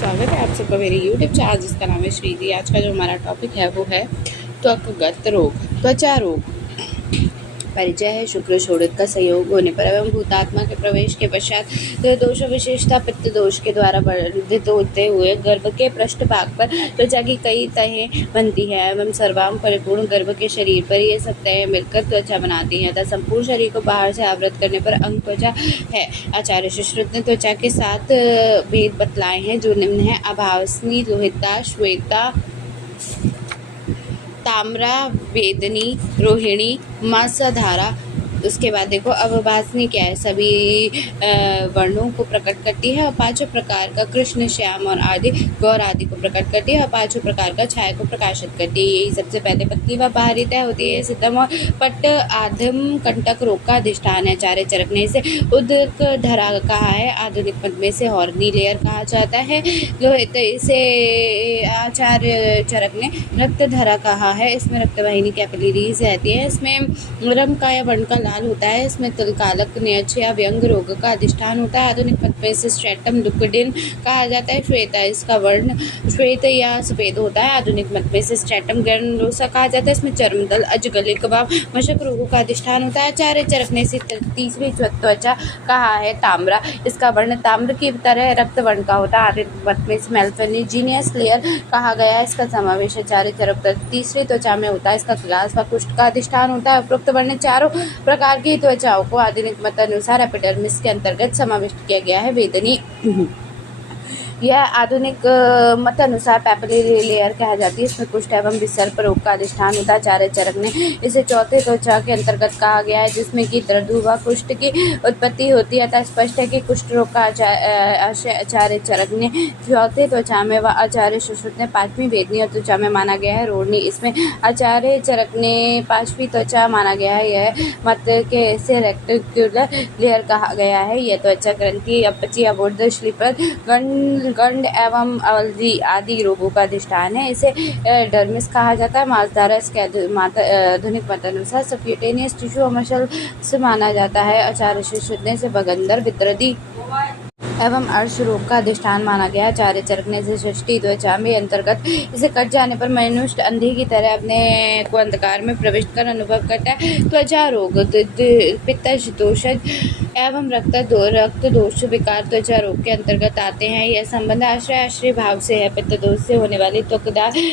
स्वागत है आप सबका मेरे YouTube चैनल जिसका नाम है श्रीधि। आज का जो हमारा टॉपिक है वो है त्वकगत रोग, त्वचा रोग। परिचय है शुक्र शोणित का संयोग होने पर एवं भूतात्मा के प्रवेश के पश्चात दोष विशेषता पित्त दोष के द्वारा वर्धित होते हुए गर्भ के पृष्ठ भाग पर त्वचा की कई तहें बनती है एवं सर्वांग परिपूर्ण गर्भ के शरीर पर ये सब तहें मिलकर त्वचा बनाती हैं तथा संपूर्ण शरीर को बाहर से आवृत करने पर अंग त्वचा है। आचार्य सुश्रुत ने त्वचा के 7 भेद बतलाए हैं जो निम्न है: आभासनी, लोहिता, श्वेता, ताम्रा, वेदनी, रोहिणी, मांसाधारा। उसके बाद देखो अवभासनी क्या है, सभी वर्णों को प्रकट करती है और 5 प्रकार का कृष्ण, श्याम और आदि गौर आदि को प्रकट करती है और 5 प्रकार का छाया को प्रकाशित करती है। यही सबसे पहले पतली व बाहरी तय होती है। सितम और पट्ट आधम कंटक रोग का अधिष्ठान है। आचार्य चरक ने इसे उदक धरा कहा है। आधुनिक मत में इसे हॉर्नी लेयर कहा जाता है। लोहित इसे आचार्य चरक ने रक्त धरा कहा है। इसमें रक्तवाहिनी कैपिलरीज रहती है। इसमें रंग का या वर्ण का लाल होता है। इसमें तिलकालक न्यक्ष या व्यंग रोग का अधिष्ठान होता है। आधुनिक मत में इसे स्ट्रेटम लुकडिन कहा जाता है। श्वेता इसका वर्ण श्वेत या सफेद होता है। आधुनिक मत में इसे स्ट्रेटम ग्रैनुलोसा कहा जाता है। इसमें चर्मदल, अजगलिक व मशक रोगों का अधिष्ठान होता है। आचार्य चरक ने इसे तीसरी त्वचा कहा है ताम्रा। इसका वर्ण ताम्र की तरह रक्त वर्ण का होता है। आधुनिक मत में इसे मेलफिजीनियस लेयर कहा गया है। इसका समावेश आचार्य चरक तीसरी त्वचा में होता है। इसका क्लास व कुष्ठ का अधिष्ठान होता है। उपरोक्त वर्ण चारों प्रकार की त्वचाओं को आधुनिक मत अनुसार एपिडर्मिस के अंतर्गत समाविष्ट किया गया है। वेदनी यह आधुनिक मत अनुसार पैपिलरी लेयर कहा जाती है। इसमें कुष्ठ एवं विसर्प रोग का अधिष्ठान होता है। आचार्य चरक ने इसे चौथे त्वचा के अंतर्गत कहा गया है जिसमें कि दर्दु व कुष्ठ की उत्पत्ति होती है। अतः स्पष्ट है कि कुष्ठ रोग का आचार्य चरक ने चौथे त्वचा में व आचार्य सुश्रुत ने 5वीं वेदनी त्वचा में माना गया है। रोहिणी इसमें आचार्य चरक ने 5वीं त्वचा माना गया है। यह मत के इसे रेक्टिकुलर लेयर कहा गया है। यह त्वचा ग्रंथि, अपची, अवोर्ध, स्लीपर, गंड एवं अवल्दी आदि रोगों का अधिष्ठान है। इसे डर्मिस कहा जाता है। मांसधारा इसके आधुनिक मत अनुसार सबक्यूटेनियस टिश्यू और मसल से माना जाता है। आचार्य सुश्रुत ने इसे बगंदर, वितरदी एवं अर्श रोग का अधिष्ठान माना गया। आचार्य चरक ने इसे षष्ठी त्वचा में अंतर्गत इसे कट जाने पर मनुष्य अंधे की तरह अपने को अंधकार में प्रविष्ट कर अनुभव करता है। त्वचा रोग पित्तज, दोषज एवं रक्त दोष विकार त्वचा रोग के अंतर्गत आते हैं। यह संबंध आश्रय भाव से है। पित्त दोष से होने वाली त्वकदाहरण,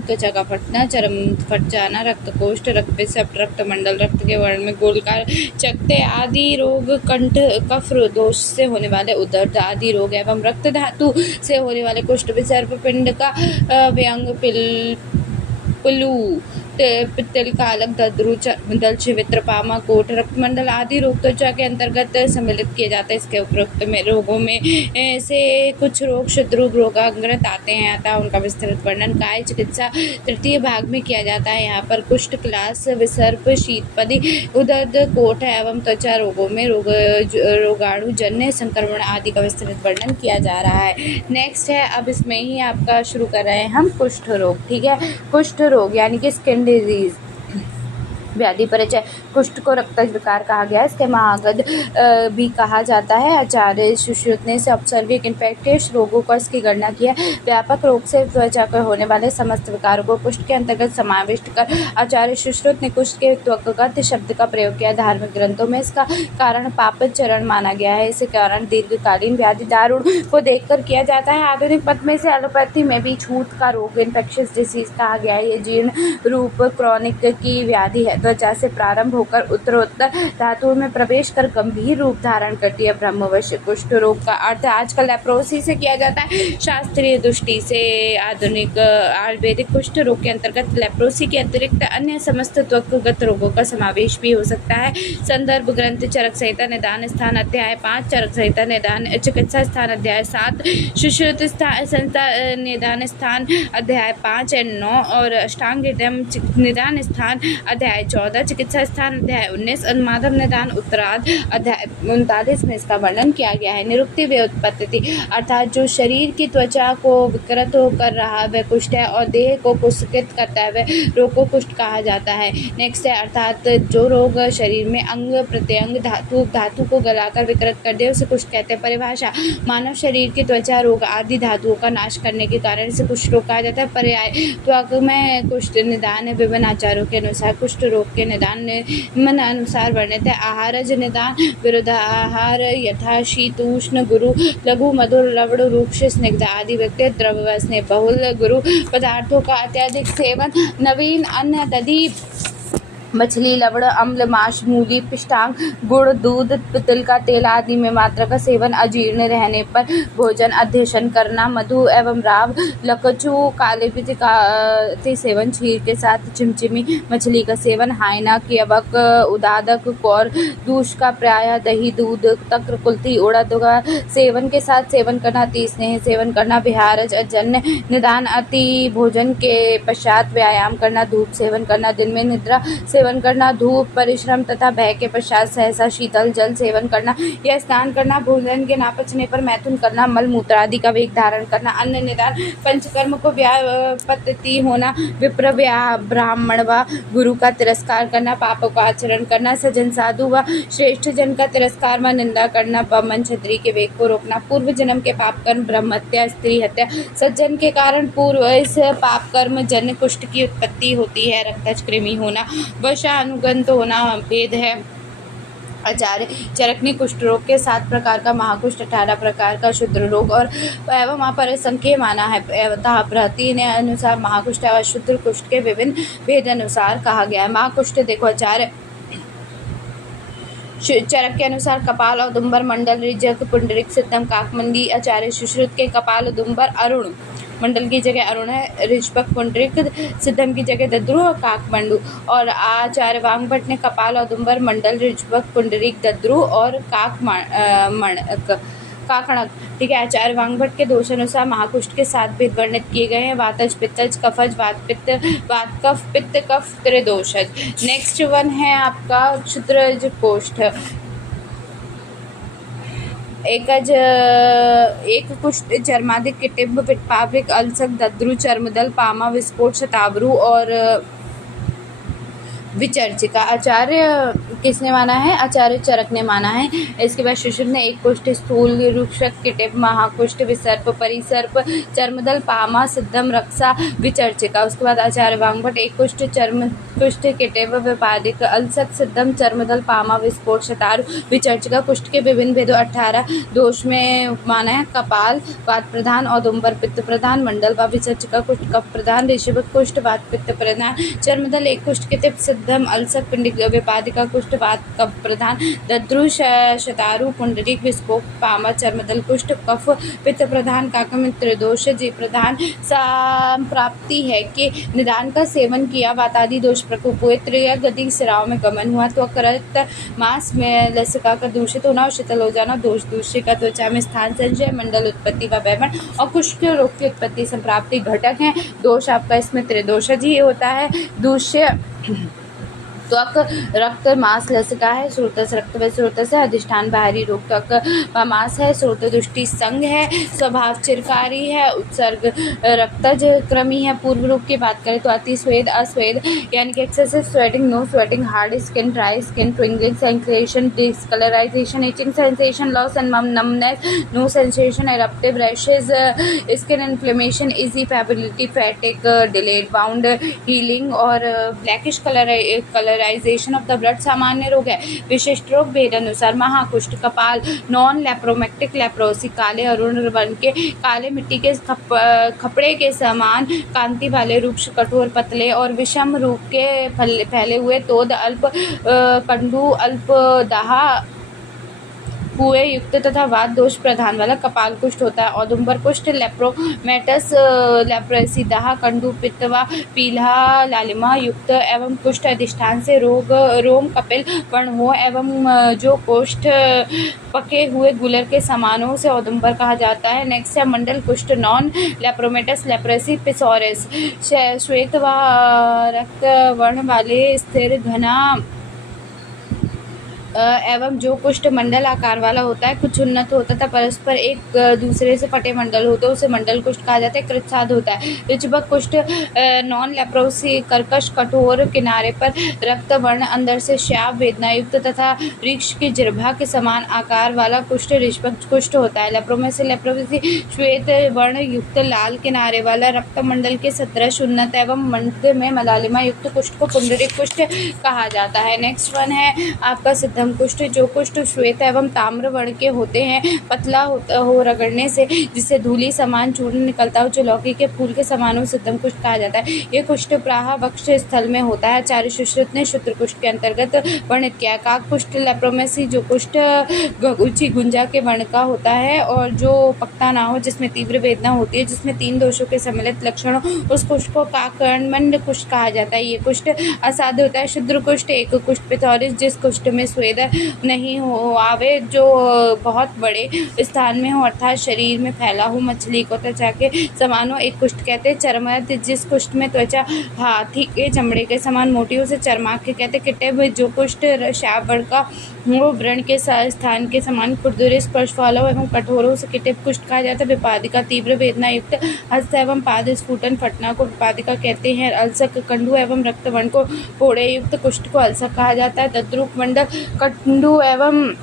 त्वचा का फटना, चर्म फट जाना, रक्तकोष्ठ, रक्तपित्त, रक्तमंडल, रक्त के वर्ण में गोलकार चकत्ते आदि रोग, कंठ कफ दोष से होने वाले उदर आदि रोग एवं रक्त धातु से होने वाले कुष्ठ, विसर्प, पिंड का व्यंग, पिल्लू, तिलकालक, दद्रु, चर्मदल, छिवित्र, पामा, कोट, रक्तमंडल आदि रोग त्वचा के अंतर्गत सम्मिलित किए जाते हैं। इसके उपरोक्त में रोगों में से कुछ रोग क्षुद्रोग रोगांगत आते हैं अतः उनका विस्तृत वर्णन काय चिकित्सा तृतीय भाग में किया जाता है। यहाँ पर कुष्ठ, क्लास, विसर्प, शीतपदी, उदर्द, कोट एवं त्वचा रोगों में रोगाणु जन्य संक्रमण आदि का विस्तृत वर्णन किया जा रहा है। नेक्स्ट है, अब इसमें ही आपका शुरू कर रहे हैं हम कुष्ठ रोग। ठीक है, कुष्ठ रोग यानी कि स्किन डिजीज। व्याधि परिचय, कुष्ठ को रक्त विकार कहा गया है। इसके महागध भी कहा जाता है। आचार्य सुश्रुत ने इसे ऑब्सर्विक इन्फेक्टियस रोगों का इसकी गणना किया। व्यापक रोग से त्वचा पर होने वाले समस्त विकारों को कुष्ठ के अंतर्गत समाविष्ट कर आचार्य सुश्रुत ने कुष्ठ के त्वकगत शब्द का प्रयोग किया। धार्मिक ग्रंथों में इसका कारण पाप चरण माना गया है। इसे कारण दीर्घकालीन व्याधि दारुण को देखकर किया जाता है। आधुनिक मत में से एलोपैथी में भी छूत का रोग इन्फेक्शियस डिसीज कहा गया है। ये जीर्ण रूप क्रॉनिक की व्याधि है। त्वचा से प्रारंभ होकर उत्तरोत्तर धातुओं में प्रवेश कर गंभीर रूप धारण करती है। ब्रह्मवश कुष्ठ रोग का अर्थ आजकल लेप्रोसी से किया जाता है। शास्त्रीय दृष्टि से आधुनिक आयुर्वेदिक कुष्ठ रोग के अंतर्गत लेप्रोसी के अतिरिक्त अन्य समस्त त्वकगत रोगों का समावेश भी हो सकता है। संदर्भ ग्रंथ चरक संहिता निदान स्थान अध्याय 5, चरक संहिता निदान चिकित्सा स्थान अध्याय 7, सुश्रुत संहिता निदान स्थान अध्याय 5 और 9 और अष्टांग निदान स्थान अध्याय 14, चिकित्सा स्थान अध्याय 19, अनुमादम निदान उत्तरार्ध अध्याय 39 में इसका वर्णन किया गया है। निरुक्ति व्युत्पत्ति अर्थात जो शरीर की त्वचा को विकृत कर रहा वह कुष्ठ है और देह को पुष्पित करता है वह रोग को कुष्ठ कहा जाता है। नेक्स्ट है अर्थात जो रोग शरीर में अंग प्रत्यंग धातु को गलाकर विकृत कर दे उसे कुष्ठ कहते हैं। परिभाषा मानव शरीर की त्वचा रोग आदि धातुओं का नाश करने के कारण इसे कुष्ठ रोग कहा जाता है। पर्याय त्वक में कुष्ठ निदान विभिन्न आचारों के अनुसार कुष्ठ रोग के निदान निम्न अनुसार वर्णित है। आहारज निदान विरुद्धाहार यथा शीतोष्ण गुरु लघु मधुर लवण रूक्ष स्निग्ध आदि व्यक्ति द्रव्य स्नेह बहुल गुरु पदार्थों का अत्यधिक सेवन नवीन अन्न दधि मछली लवण अम्ल मांस मूली पिष्टांग गुड़ दूध तिल का तेल आदि में मात्रा का सेवन अजीर्ण रहने पर भोजन अध्यशन करना मधु एवं राव लकचू काले पित्त का सेवन क्षीर के साथ चिमचिमी मछली का सेवन हाइना कियवक उदादक कौर दूष का प्राय दही दूध तक्र कुल्थी उड़द का सेवन के साथ सेवन करना अति स्नेह सेवन करना विहारज अजन्य निदान अति भोजन के पश्चात व्यायाम करना धूप सेवन करना दिन में निद्रा सेवन करना धूप परिश्रम तथा भय के पश्चात सहसा शीतल जल सेवन करना या स्नान करना भोजन के नापचने पर मैथुन करना मल मूत्र आदि का वेग धारण करना अन्न निदान पंचकर्म को व्यापत्ति होना विप्र ब्राह्मण व गुरु का तिरस्कार करना पापों का आचरण करना सज्जन साधु व श्रेष्ठ जन का तिरस्कार व निंदा करना पवन क्षत्रिय के वेग को रोकना पूर्व जन्म के पाप कर्म ब्रह्म हत्या स्त्री हत्या सज्जन के कारण पूर्व इस पाप कर्म जन्य कुष्ठ की उत्पत्ति होती है। रक्तज कृमि होना वशानुगंत होना भेद है। आचार्य चरक ने कुष्ठ रोग के 7 प्रकार का महाकुष्ठ 18 प्रकार का क्षुद्र रोग और एवं अपरिसंख्य माना है। प्रति ने अनुसार महाकुष्ठ एवं क्षुद्र कुष्ठ के विभिन्न भेद अनुसार कहा गया है। महाकुष्ठ देखो आचार्य चरक के अनुसार कपाल औदुंबर मंडल ऋजक पुंडरिक सिद्धम काकमंडी आचार्य सुश्रुत के कपाल औदुंबर अरुण मंडल की जगह अरुण है ऋषभक पुंडरिक सिद्धम की जगह दद्रु और काकमंडू और आचार्य वांगभट्ट ने कपाल औदुंबर मंडल ऋषभक पुंडरिक दद्रु और काकणक ठीक है। आचार्य वांगभट्ट के दोष अनुसार महाकुष्ठ के 7 भेद वर्णित किए गए हैं। वातज पित्तज कफज वात पित्त वात कफ पित्त कफ त्रिदोषज। नेक्स्ट वन है आपका क्षुद्रज कोष्ठ एक कुष्ठ चर्मादिक किटिब पित्पावृक अल्सक दद्रु चर्मदल पामा विस्फोट शतावरु और विचर्चिका। आचार्य किसने माना है? आचार्य चरक ने माना है। इसके बाद सुश्रुत ने एक कुष्ठ स्थूल रुक्षक किटिप महाकुष्ठ विसर्प परिसर्प चर्मदल पामा सिद्धम रक्षा विचर्चिका। उसके बाद आचार्य वांगभट्ट एक कुष्ठ चर्म कुष्ठ किटिप विपादिक अल्सक सिद्धम चर्मदल पामा विस्फोट शतारु विचर्चिका। कुष्ठ के विभिन्न भेदों 18 दोष में माना है। कपाल वात प्रधान औदुंबर पित्त प्रधान मंडल व विचर्चिका कुष्ठ कफ प्रधान ऋषभ कुष्ठ वात पित्त प्रधान चर्मदल एक कुष्ठ किटिप सिद्धम अलसक पिंडिक विपादिका कुष्ठ वात कफ प्रधान दद्रु शतारु पुंडरीक विस्फोट पामा चर्मदल कुष्ठ कफ पित्त प्रधान काकम त्रिदोष जी प्रधान। संप्राप्ति है कि निदान का सेवन किया वातादि दोष प्रकोप हुए त्रिया गति सिराओं में गमन हुआ तो करत मांस में लसिका का दूषित होना और शीतल हो जाना दोष दूषित का त्वचा में स्थान संचय मंडल उत्पत्ति व वैमन और कुष्ठ रोग की उत्पत्ति संप्राप्ति घटक है। दोष आपका इसमें त्रिदोषज ही होता है। दूष्य त्वक रक्त मांस लसिका है श्रोतस रक्त व श्रोतस है अधिष्ठान बाहरी रोग त्वक व मांस है श्रोत दृष्टि संग है स्वभाव चिरकारी है उत्सर्ग रक्तज क्रमी है। पूर्व रोग की बात करें तो अति स्वेद अस्वेद यानी कि excessive sweating no sweating hard skin dry skin tingling sensation discolourisation itching sensation loss and numbness no sensation eruptive rashes skin inflammation easy fatigability fatigue delayed wound healing और blackish colourisation of the blood सामान्य रोग है। विशिष्ट रोग भेद अनुसार महाकुष्ठ कपाल non लेप्रोमेक्टिक leprosy काले अरुण वर्ण के काले मिट्टी के खपड़े के समान कांति वाले रूक्ष कठोर पतले और विषम रूप के फैले हुए तोद अल्प कंडू अल्प दाह कुएं युक्त तथा वात दोष प्रधान वाला कपाल कुष्ठ होता है। औदुंबर कुष्ठ, लेप्रोमेटस लेप्रेसी, दाह, कंडू, पित्त व पीला लालिमा युक्त एवं कुष्ठ अधिष्ठान से रोम कपिल वर्ण हो एवं जो कुष्ठ पके हुए गुलर के समान हो उसे औदुंबर कहा जाता है। नेक्स्ट है मंडल कुष्ठ, नॉन लेप्रोमेटस लेप्रेसी पिसोरिस, श्वेत व रक्त वर्ण वाले स्थिर घना एवं जो कुष्ठ मंडल आकार वाला होता है, कुछ उन्नत होता था, परस्पर एक दूसरे से फटे मंडल होते हैं, उसे मंडल कुष्ठ कहा जाता है। कृच्छाद होता है। ऋचभक कुष्ठ, नॉन लेप्रोसी, कर्कश कठोर, किनारे पर रक्त वर्ण, अंदर से श्याव वेदना युक्त तथा वृक्ष की जिह्वा के समान आकार वाला कुष्ठ ऋचभक कुष्ठ होता है। लेप्रोमेसी लेप्रोसी, श्वेत वर्ण युक्त लाल किनारे वाला रक्त मंडल के सदृश उन्नत एवं मध्य में मलालिमा युक्त कुष्ठ को पुंडरीक कुष्ठ कहा जाता है। नेक्स्ट वन है आपका सिद्धम कुष्ठ, जो कुष्ठ श्वेत एवं ताम्र वर्ण के होते हैं, पतला हो रगड़ने से जिससे धूली समान चूर्ण निकलता हो, जो लौकी के फूल के समान हो, सिद्धम कुष्ठ कहा जाता है। ये कुष्ठ प्राह वक्ष स्थल में होता है। आचार्य सुश्रुत ने शूद्र कुष्ठ के अंतर्गत वर्णित किया। काक कुष्ठ, लेप्रोमेसी, जो कुष्ठ ऊंची गुंजा के वर्ण का होता है और जो पकता ना हो, जिसमें तीव्र वेदना होती है, जिसमें 3 दोषों के सम्मिलित लक्षण हो, उस कुष्ठ को काकमंड कुष्ठ कहा जाता है। ये कुष्ठ असाध्य होता है। शूद्र कुष्ठ, एक कुष्ठ पिथौरिस, जिस कुष्ठ में स्वेद नहीं हो आवे, जो बहुत बड़े स्थान में हो अर्थात शरीर में फैला हो, मछली को त्वचा के समान हो, एक कुष्ठ कहते हैं। चर्मद, जिस कुष्ठ में त्वचा हाथी के चमड़े के समान मोटी हो, उसे चर्माक्ष कहते हैं। किटेव, जो कुष्ठ श्याव वर्ण का हो, व्रण के स्थान के समान खुरदुरे स्पर्श वाला हो एवं कठोर हो, उसे किटेव कुष्ठ कहा जाता है। विपादिका, तीव्र वेदना युक्त हस्त एवं पाद स्फुटन फटना को विपादिका कहते हैं। अल्सक, कंडू एवं रक्त वर्ण को फोड़े युक्त कुष्ठ को अल्सक कहा जाता है। दद्रुक मंडल, कंडू एवं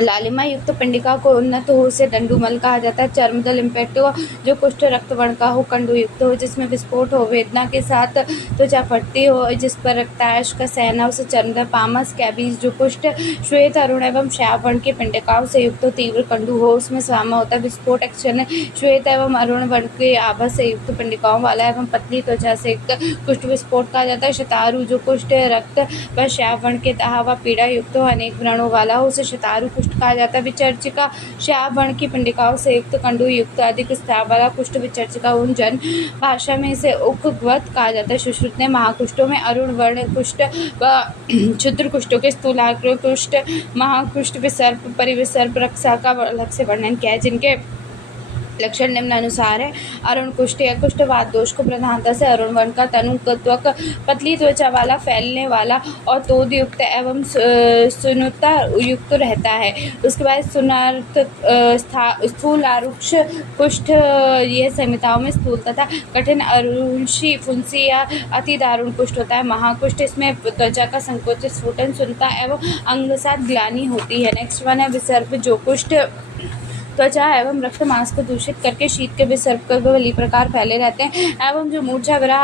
लालिमा युक्त पिंडिका को उन्नत हो उसे दंडुमल कहा जाता है। चर्मदल इम्पेक्टो, जो कुष्ठ रक्त वर्ण का हो, कंडू युक्त हो, जिसमें विस्फोट हो, वेदना के साथ त्वचा फटती हो, जिस पर रक्ताश का सहना, उसे चर्मदल। पामस कैबीज, जो कुष्ठ श्वेत अरुण एवं श्याव वर्ण के पिंडिकाओं से युक्त हो, तीव्र कंडू हो, उसमें स्वामा होता है। विस्फोट एक्शन, श्वेत एवं अरुण वर्ण के आभा से युक्त पिंडिकाओं वाला एवं पतली त्वचा से युक्त कुष्ठ विस्फोट कहा जाता है। शतारु, जो कुष्ठ रक्त व श्याव वर्ण के दाह व पीड़ा युक्त हो, अनेक व्रणों वाला हो, उसे शतारु कहा जाता है। विचर्चिका, श्याव वर्ण की पिंडिकाओं से युक्त कंडू युक्त अधिक स्राव वाला कुष्ठ विचर्चिका। उन जन भाषा में इसे उखग्वत कहा जाता है। सुश्रुत ने महाकुष्ठों में अरुण वर्ण कुष्ठ व क्षुद्र कुष्ठों के स्थूलाग्र कुष्ठ, महाकुष्ठ, विसर्प, परिविसर्प, रक्षा का अलग से वर्णन किया है, जिनके लक्षण निम्न अनुसार है। अरुण कुष्ठ या कुष्ठवात दोष को प्रधानता से अरुण वर्ण का तनु त्वक पतली त्वचा वाला, फैलने वाला और तोद युक्त एवं सुनुता युक्त रहता है। उसके बाद सुनार्थ स्थूल आरुक्ष कुष्ठ, ये संहिताओं में स्थूल तथा कठिन अरुषि फुंसी या अति दारुण कुष्ठ होता है। महाकुष्ठ, इसमें त्वचा का संकोच, स्फुटन, सुनता एवं अंगसात ग्लानि होती है। नेक्स्ट वन है विसर्प, जो कुष्ठ त्वचा एवं रक्त मांस को दूषित करके शीत के विसर्प के बली प्रकार फैले रहते हैं एवं जो मूर्छा विरह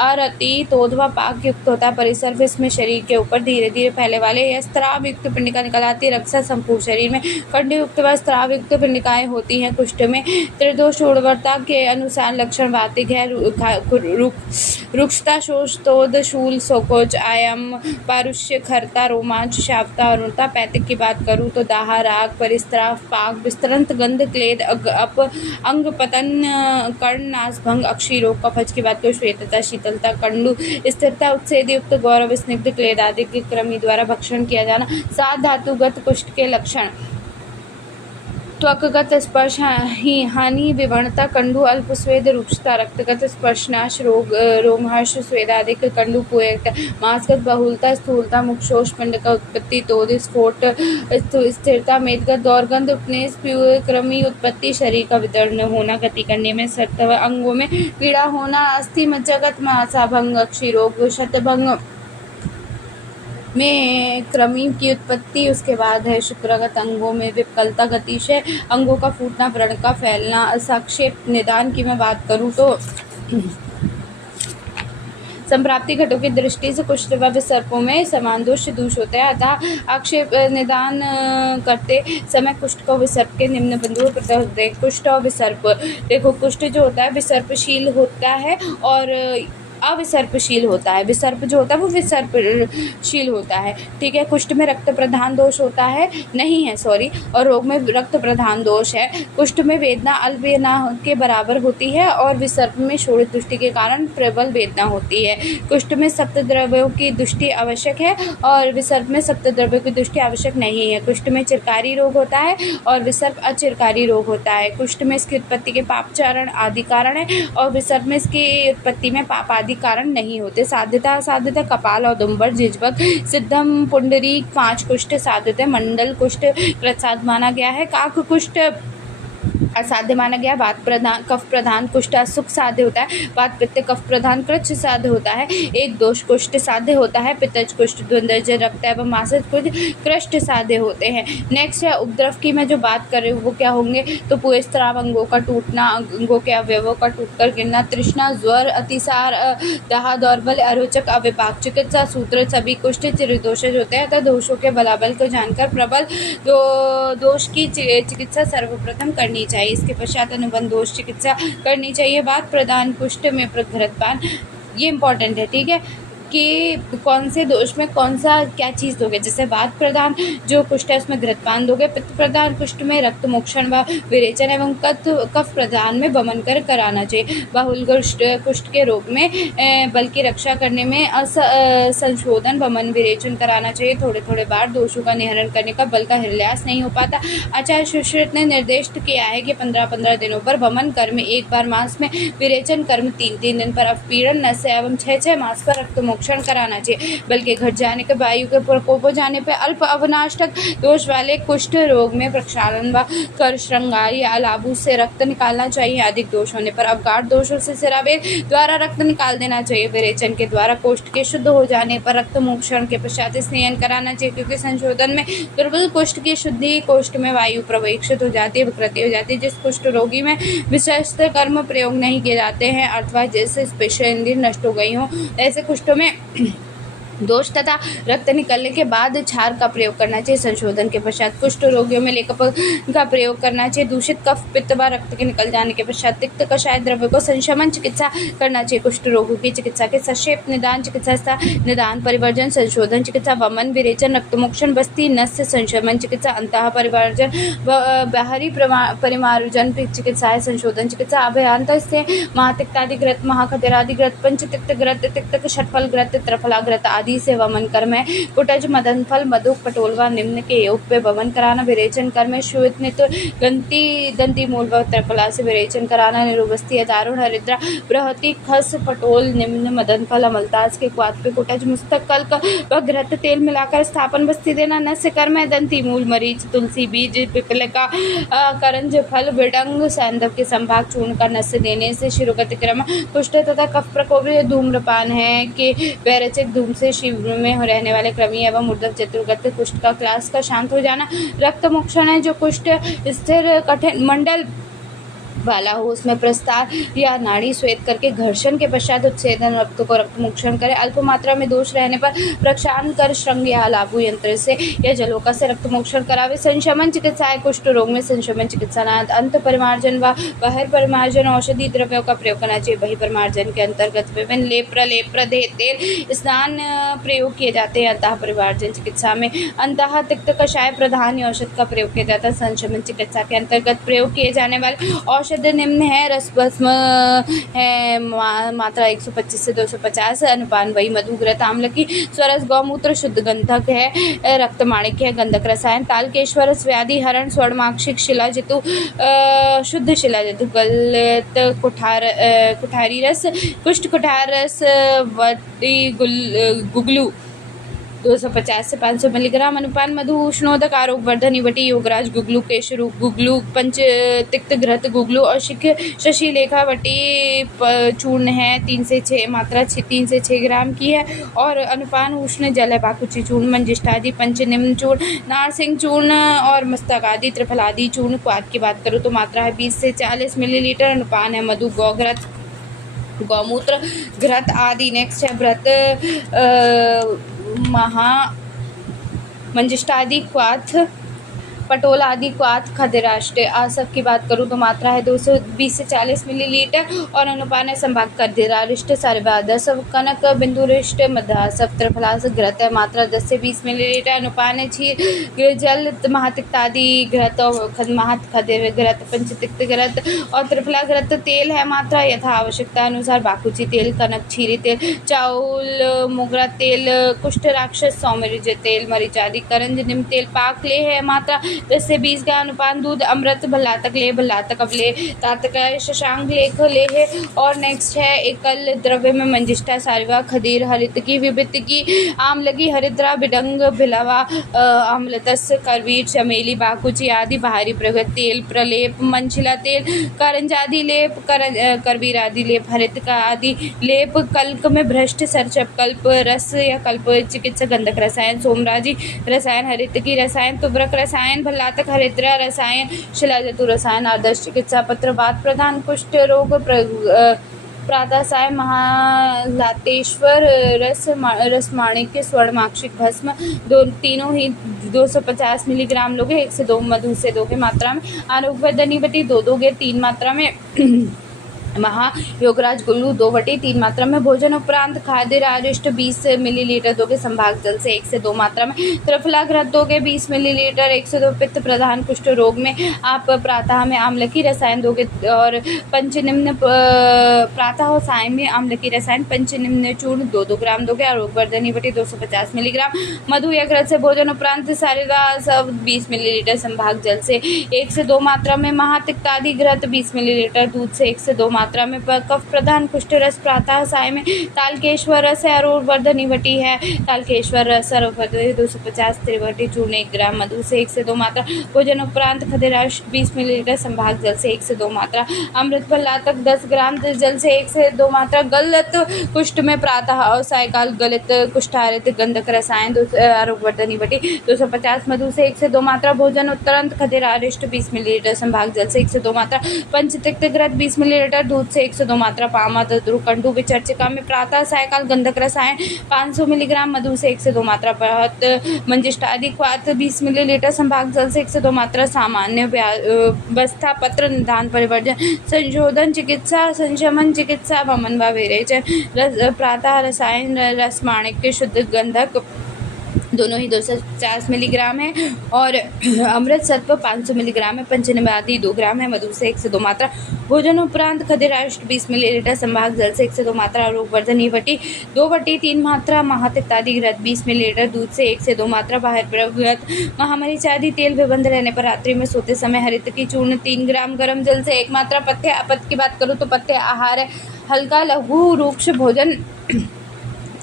अरति तोधवा पाक युक्त होता है। परिसर्प, इसमें शरीर के ऊपर धीरे धीरे फैले वाले या स्त्राव युक्त पिंडिका निकल आती है। रक्षा, संपूर्ण शरीर में कंड युक्त व स्त्राव युक्त पिंडिकाएं होती हैं। कुष्ठ में त्रिदोष उर्वरता के अनुसार लक्षण वातिक है। रुक्षता, शोष, तोद, शूल, सोकोच, आयम, पारुष्य, खरता, रोमांच, शावता, अरुणता। पैतिक की बात करूँ तो दाह, राग, परिस्त्राव, पाक, विस्तृत गंध, क्लेद, अंग पतन, कर्ण नाश भंग, अक्षी रोग। कफज की बात करूँ श्वेतता, शीतलता, कंडू, स्थिरता, उत्सेद युक्त, गौरव, स्निग्ध, क्लेद आदि के क्रमी द्वारा भक्षण किया जाना। 7 धातुगत कुष्ठ के लक्षण: त्वकगत स्पर्श हानि, विवर्णता, कंडू, अल्पस्वेद, रुक्षता, रक्तगत स्पर्शनाश, रोमहर्ष, स्वेदाधिक, कंडू, कुएत, मांसगत, बहुलता, स्थूलता, मुक्षोष, पिंड का उत्पत्ति, तोद, स्फोट, स्थिरता, मेदगत, दौर्गंध, उपनेश, क्रमी उत्पत्ति, शरीर का विदर्ण होना, गति करने में सत्व, अंगों में पीड़ा होना, अस्थि मज्जागत, महासाभंग, अक्षिरोग, शतभंग में क्रमी की उत्पत्ति। उसके बाद है शुक्रगत, अंगों में विकलता, गतिशय, अंगों का फूटना, व्रण का फैलना। संक्षेप निदान की मैं बात करूं तो संप्राप्ति घटों की दृष्टि से कुष्ठ व विसर्पों में समान दोष होते हैं, अतः आक्षेप निदान करते समय कुष्ठ को विसर्प के निम्न बिंदुओं पर होते हैं। कुष्ठ और विसर्प, देखो कुष्ठ जो होता है विसर्पशील होता है और अविसर्पशील होता है। विसर्प जो होता है वो विसर्पशील होता है, ठीक है। कुष्ठ में रक्त प्रधान दोष होता है, नहीं है सॉरी, और रोग में रक्त प्रधान दोष है। कुष्ठ में वेदना अल्प वेदना के बराबर होती है और विसर्प में शोणित दृष्टि के कारण प्रबल वेदना होती है। कुष्ठ में सप्तद्रव्यों की दृष्टि आवश्यक है और विसर्प में सप्तद्रव्यों की दृष्टि आवश्यक नहीं है। कुष्ठ में चिरकारी रोग होता है और विसर्प अचिरकारी रोग होता है। कुष्ठ में इसकी उत्पत्ति के पापचारण आदि कारण है और विसर्प में इसकी उत्पत्ति में पाप आदि कारण नहीं होते। साध्यता असाध्यता कपाल औदुंबर जिह्वक सिद्धम पुंडरीक 5 कुष्ठ साध्यता मंडल कुष्ठ कृतसाध माना गया है। काक कुष्ठ असाध्य माना गया। वात प्रधान कफ प्रधान कुष्ठ सुख साध्य होता है। वात पित्त कफ प्रधान कृच्छ साध्य होता है। एक दोष कुष्ठ साध्य होता है। पित्तज कुष्ठ द्वंद्वज रक्त एवं मासज कुष्ठ कृष्ट साध्य होते हैं। नेक्स्ट है उपद्रव की मैं जो बात कर रही हूँ वो क्या होंगे, तो पुएस्त्राव अंगों का टूटना, अंगों के अवयवों का टूटकर गिरना, तृष्णा, ज्वर, अतिसार, दाह, दौर्बल, अरोचक, अविपाक, चिकित्सा सूत्र सभी कुष्ठ चिरदोषज होते हैं। अतः दोषों के बलाबल को जानकर प्रबल दोष की चिकित्सा सर्वप्रथम करनी चाहिए। इसके पश्चात अनुबंध दोष चिकित्सा करनी चाहिए। वात प्रधान कुष्ठ में घृतपान, ये इंपॉर्टेंट है, ठीक है, कि कौन से दोष में कौन सा क्या चीज़ दोगे। जैसे वात प्रधान जो कुष्ठ है उसमें घृतपान दोगे। पित्त प्रधान कुष्ठ में रक्त मोक्षण व विरेचन एवं कफ प्रधान में वमन कर कराना चाहिए। बाहुल कुष्ठ के रोग में बल की रक्षा करने में संशोधन वमन विरेचन कराना चाहिए। थोड़े थोड़े बार दोषों का निहरण करने का बल का हिल्यास नहीं हो पाता। आचार्य सुश्रुत ने निर्देशित किया है कि 15-15 दिनों पर वमन कर्म, 1 बार मास में विरेचन कर्म, 3-3 दिन पर अपपीड़न नस एवं 6-6 मास पर रक्त मोक्षण कराना चाहिए। बल्कि घट जाने के वायु के प्रकोप हो जाने पर अल्प अवनाष्टक दोष वाले कुष्ठ रोग में प्रक्षालन व कर श्रृंगार या अलाबू से रक्त निकालना चाहिए। अधिक दोष होने पर अवगाढ़ दोषों से सिरावेद द्वारा रक्त निकाल देना चाहिए। विरेचन के द्वारा कोष्ठ के शुद्ध हो जाने पर रक्त मोक्षण के पश्चात स्नान कराना चाहिए, क्योंकि संशोधन में दुर्बल कुष्ठ की शुद्धि कोष्ठ में वायु प्रवेशित हो जाती है, विकृति हो जाती है। जिस कुष्ठ रोगी में विशेष कर्म प्रयोग नहीं किए जाते हैं अथवा जैसे स्पेशल इंद्रिय नष्ट हो गई हो, ऐसे कुष्ठों में दोष तथा रक्त निकलने के बाद क्षार का प्रयोग करना चाहिए। संशोधन के पश्चात कुष्ठ रोगियों में लेकप का प्रयोग करना चाहिए। दूषित कफ पित्त व रक्त के निकल जाने के पश्चात तिक्त कषाय द्रव्य को संशमन चिकित्सा करना चाहिए। कुष्ठ रोगों की चिकित्सा के संक्षेप निदान चिकित्सा, निदान परिवर्जन, संशोधन चिकित्सा, वमन विरेचन, रक्तमोक्षण, बस्ती नस्य संशमन चिकित्सा, अंतः परिवर्जन, बाहरी परिमार्जन चिकित्सा, संशोधन चिकित्सा, अभ्यंतर से महातिक्तादि घृत, महाखतिरादि घृत, पंचतिक्त घृत, तिक्तक षटफल घृत, त्रिफला घृत आदि से वमन कर्म है। कुटज मदन फल मधु पटोलवा निम्न के योग पे वमन कराना। विरेचन कर्म है श्वेत नित दंती मूल व त्रिफला से विरेचन कराना। निरुबस्ती दारुण हरिद्रा बृहति खस पटोल निम्न मदन फल अमलताज के क्वात पे कुटज मुस्तक कल्क व घृत तेल मिलाकर स्थापन बस्ती देना। नस्य कर्म है दंती मूल मरीच तुलसी बीज पिपलिका करंज फल विडंग सैंधव के संभाग चूर्ण का नस्य देने से शिरोगति क्रम। कुष्ठ तथा कफ प्रकोप धूम्रपान है कि वैरचिक धूम से शिविर में रहने वाले क्रमी एवं ऊर्ध्व चतुर्गत कुष्ठ का क्लास का शांत हो जाना। रक्त मोक्षण है जो कुष्ठ स्थिर कठिन मंडल वाला हो, उसमें प्रस्तार या नाड़ी श्वेत करके घर्षण के पश्चात उत्सेदन रक्त को रक्त मोक्षण करे। अल्प मात्रा में दोष रहने पर प्रक्षालन कर श्रृंग या लाभु यंत्र से या जलोका से रक्त मोक्षण करावे। संशमन चिकित्सा है कुष्ठ रोग में संशमन चिकित्सा अंत परिमार्जन व बाहर परिमार्जन औषधि द्रव्यों का प्रयोग करना चाहिए। वही परिमार्जन के अंतर्गत विभिन्न लेप प्रदेह तेल स्नान प्रयोग किए जाते हैं। अंतः परिमार्जन चिकित्सा में अंतः तिक्त कषाय प्रधान औषध का प्रयोग किया जाता है। संशमन चिकित्सा के अंतर्गत प्रयोग किए जाने वाले औषध निम्न है। रस भस्म है मात्रा 125 से 250, अनुपान वही मधु घृत आम्ल की, स्वरस गौमूत्र शुद्ध गंधक है, रक्त माणिक्य है, गंधक रसायन तालकेश्वर व्याधि हरण स्वर्णमाक्षिक शिला जितु शुद्ध शिला जितु गलत कुठारी रस कुष्ठ कुठार रस वटी गुगलू 250 से 500 मिलीग्राम। अनुपान मधु उष्णोदक आरोग्य वर्धनी वटी योगराज गुगलू केशरू गुगलू पंच तिक्त घृत गुगलू और शशि लेखा वटी चूर्ण है 3 से 6 मात्रा 3 से 6 ग्राम की है। और अनुपान उष्ण जल है बाकुची चूर्ण मंजिष्ठादि पंच निम्न चूर्ण नारसिंह चूर्ण और मस्तक आदि त्रिफलादि चूर्ण। क्वाद की बात करूँ तो मात्रा है 20 से 40 मिलीलीटर। अनुपान है मधु गौघृत गौमूत्र घृत आदि। नेक्स्ट है व्रत महा मंजिष्ठादि क्वाथ पटोला आदि क्वाथ खदिराष्ट। आसव की बात करूँ तो मात्रा है 220 से 40 मिलीलीटर और अनुपान है संभाग खदिराष्ट सर्वादसव कनक बिंदुरिष्ट मध्यासव त्रिफलास घृत मात्रा 10 से 20 मिलीलीटर अनुपान है क्षीर जल महातिक्तादि घृत और महत खदिर घृत पंचतिक्त घृत और त्रिफला घृत तेल है मात्रा यथा आवश्यकता अनुसार बाकुची तेल कनक क्षीरी तेल चाउल मोगरा तेल कुष्ठ राक्षस सौमरिज तेल मरीच आदि करंज निम तेल पाक ले है मात्रा 10 से 20 का अनुपान दूध अमृत भल्लातक ले भल्लातक अवले तातक शशांक लेख ले है। और नेक्स्ट है एकल द्रव्य में मंजिष्ठा सारिवा खदीर हरित की विभित की आमलगी हरिद्रा बिडंग भिलावा आमलतस करवीर चमेली बाकुची आदि बाहरी प्रगत तेल प्रलेप मंचिला तेल करंजादि लेप करवीर आदि लेप हरित का आदि लेप कल्क में भ्रष्ट सरचप कल्प रस या कल्प चिकित्सा गंधक रसायन सोमराजी रसायन हरित की रसायन तुब्रक रसायन भल्लातक हरिद्रा रसायन शिलाजतु रसायन आदर्श चिकित्सा पत्र बात प्रधान कुष्ठ रोग प्रातःसाय महालातेश्वर रस माणिक्य स्वर्णमाक्षिक भस्म तीनों ही 250 मिलीग्राम लोगे 1 से 2 मधु से 2 की मात्रा में आरोग्यवर्धनीवटी 2 दोगे 3 मात्रा में महा योगराज गुल्लू 2/3 मात्रा में भोजन उपरांत खाद्य राजिष्ट 20 मिलीलीटर दोगे संभाग जल से 1 से 2 मात्रा में त्रिफला घृत दोगे 20 मिलीलीटर 1 से 2 पित्त प्रधान कुष्ठ रोग में आप प्रातः में आम्लकी रसायन दोगे और पंचनिम्न प्रातः और साय में आम्लकी रसायन पंचनिम्न चूर्ण 2-2 ग्राम दोगे आरोग्यवर्धनी बटी 250 मिलीग्राम मधु या घृत से भोजन उपरांत सारिदा सब 20 मिलीलीटर संभाग जल से 1 से 2 मात्रा में महातिक्तादि घृत 20 मिलीलीटर दूध से 1 से 2 मात्रा में कफ प्रधान कुष्ठ रस प्रातः साय में तालकेश्वर रस है आरोग्यवर्धनी बटी है तालकेश्वर रस आरोग्यवर्धनी 250 त्रिवटी चूर्ण 1 ग्राम मधु से 1 से 2 मात्रा भोजन उपरांत खदिराश 20 मिलीलीटर संभाग जल से 1 से 2 मात्रा अमृत भल्लातक 10 ग्राम जल से 1 से 2 मात्रा गलत कुष्ठ में प्रातः और सायकाल गलित कुष्ठारित गंधक रसायन आरोग्यवर्धनी बटी 250 मधु से 1 से 2 मात्रा भोजन उत्तरंत खदिरारिष्ट 20 मिलीलीटर संभाग जल से 1 से 2 मात्रा पंचतिक्त घृत 20 मिलीलीटर दूध से 1 से 2 मात्रा पामा कंडू विचर्चिका में प्रातः सायकाल गंधक रसायन 500 मिलीग्राम मधु से 1 से 2 मात्रा बहुत मंजिष्ठादि क्वाथ 20 मिलीलीटर संभाग जल से 1 से 2 मात्रा सामान्य व्यवस्था पत्र निदान परिवर्जन संशोधन चिकित्सा संशमन चिकित्सा वमन व विरेचन प्रातः रसायन रस माणिक्य शुद्ध गंधक दोनों ही 250 मिलीग्राम है और अमृत सत्व 500 मिलीग्राम है पंचनिम्न आदि 2 ग्राम है मधु से 1 से 2 मात्रा भोजन उपरांत खदिराष्ट 20 मिलीलीटर संभाग जल से 1 से 2 मात्रा आरोग्यवर्धनी बटी 2/3 मात्रा महातिक्तादि घृत 20 मिलीलीटर दूध से 1 से 2 मात्रा बाहर प्रगत महामरीच आदि तेल विबंध रहने पर रात्रि में सोते समय हरित की चूर्ण 3 ग्राम गर्म जल से 1 मात्रा पथ्य की बात करूँ तो पथ्य आहार है हल्का लघु रूक्ष भोजन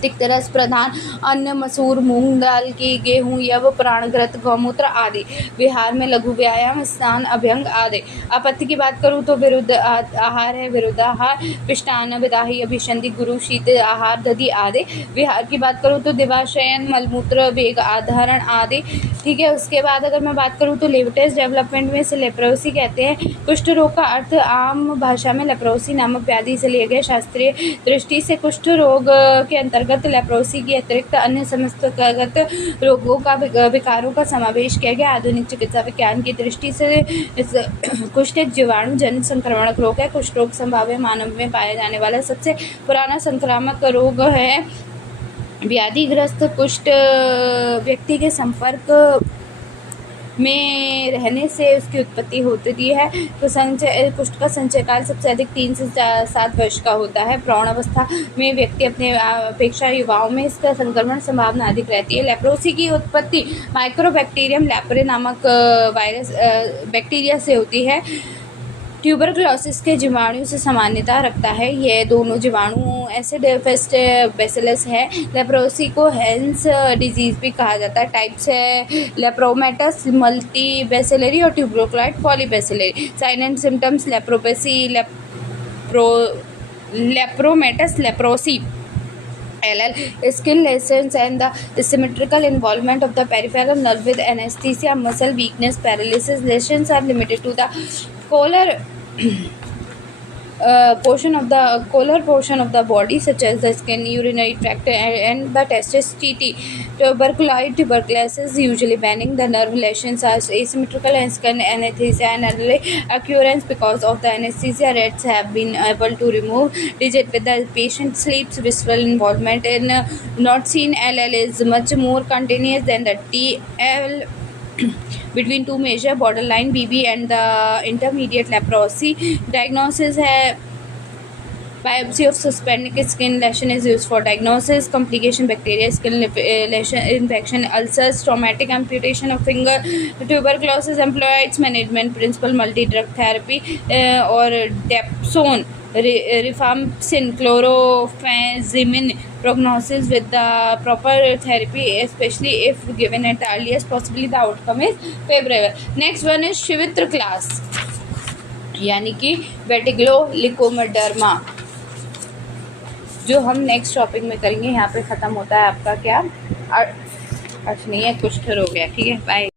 तिक्त रस प्रधान अन्न मसूर मूंग दाल की गेहूं यव प्राणघृत गौमूत्र आदि विहार में लघु व्यायाम स्नान अभ्यंग आदि अपत्य की बात करूं तो विरुद्ध आहार है विरुद्ध आहार पिष्टान विदाही अभिषंधि गुरु शीत आहार दधि आदि विहार की बात करूं तो दिवाशयन मलमूत्र वेग आधारण आदि ठीक है। उसके बाद अगर मैं बात करूं तो लेटेस्ट डेवलपमेंट में इसे लेप्रोसी कहते हैं। कुष्ठ रोग का अर्थ आम भाषा में लेप्रोसी नामक व्याधि से लिए गए शास्त्रीय दृष्टि से कुष्ठ रोग के अंतर्गत लेप्रोसी की अतिरिक्त अन्य समस्तगत रोगों का विकारों का समावेश किया गया। आधुनिक चिकित्सा विज्ञान की दृष्टि से कुष्ठ एक जीवाणु जनित संक्रमणक रोग है। कुष्ठ रोग संभाव्य मानव में पाया जाने वाला सबसे पुराना संक्रामक रोग है। व्याधिग्रस्त कुष्ठ व्यक्ति के संपर्क में रहने से उसकी उत्पत्ति होती है। तो कुष्ठ का संचय काल सबसे अधिक 3 से 7 वर्ष का होता है। प्रौढ़ अवस्था में व्यक्ति अपने अपेक्षा युवाओं में इसका संक्रमण संभावना अधिक रहती है। लेप्रोसी की उत्पत्ति माइक्रोबैक्टीरियम लेप्रे नामक वायरस बैक्टीरिया से होती है। ट्यूबरकुलोसिस के जीवाणु से सामान्यता रखता है। यह दोनों जीवाणु एसिड बेसिलस है। लेप्रोसी को हेंस डिजीज भी कहा जाता है। टाइप्स है लेप्रोमेटस मल्टी बेसिलरी और tuberculoid polybacillary. Sign and symptoms leprosy lepromatous leprosy LL skin lesions and the symmetrical involvement of the peripheral nerve with anesthesia, muscle weakness, paralysis. Lesions are limited to the collar portion of the collar portion of the body such as the skin, urinary tract and the testes. TT tuberculosis usually benign. The nerve lesions are asymmetrical and skin anesthesia and early occurrence because of the anesthesia. Rats have been able to remove digit with the patient sleeps. Visceral involvement in not seen. LL is much more continuous than the TL between two major borderline BB and the intermediate leprosy. Diagnosis है biopsy of suspended skin lesion is used for diagnosis. Complication bacteria, skin lesion, infection, ulcers, traumatic amputation of finger, tuberculosis, employees management principle, multi-drug therapy or dapsone, rifampicin, chlorpheniramine. Prognosis with the proper therapy, especially if given at the earliest, possibly the outcome is favorable. Next one is Shivitra class, यानी कि वेटिगलो लिकोमडर्मा, जो हम next topic में करेंगे। यहाँ पे ख़त्म होता है आपका क्या, अर्थ नहीं है, कुछ ठहर हो गया। ठीक है, बाय।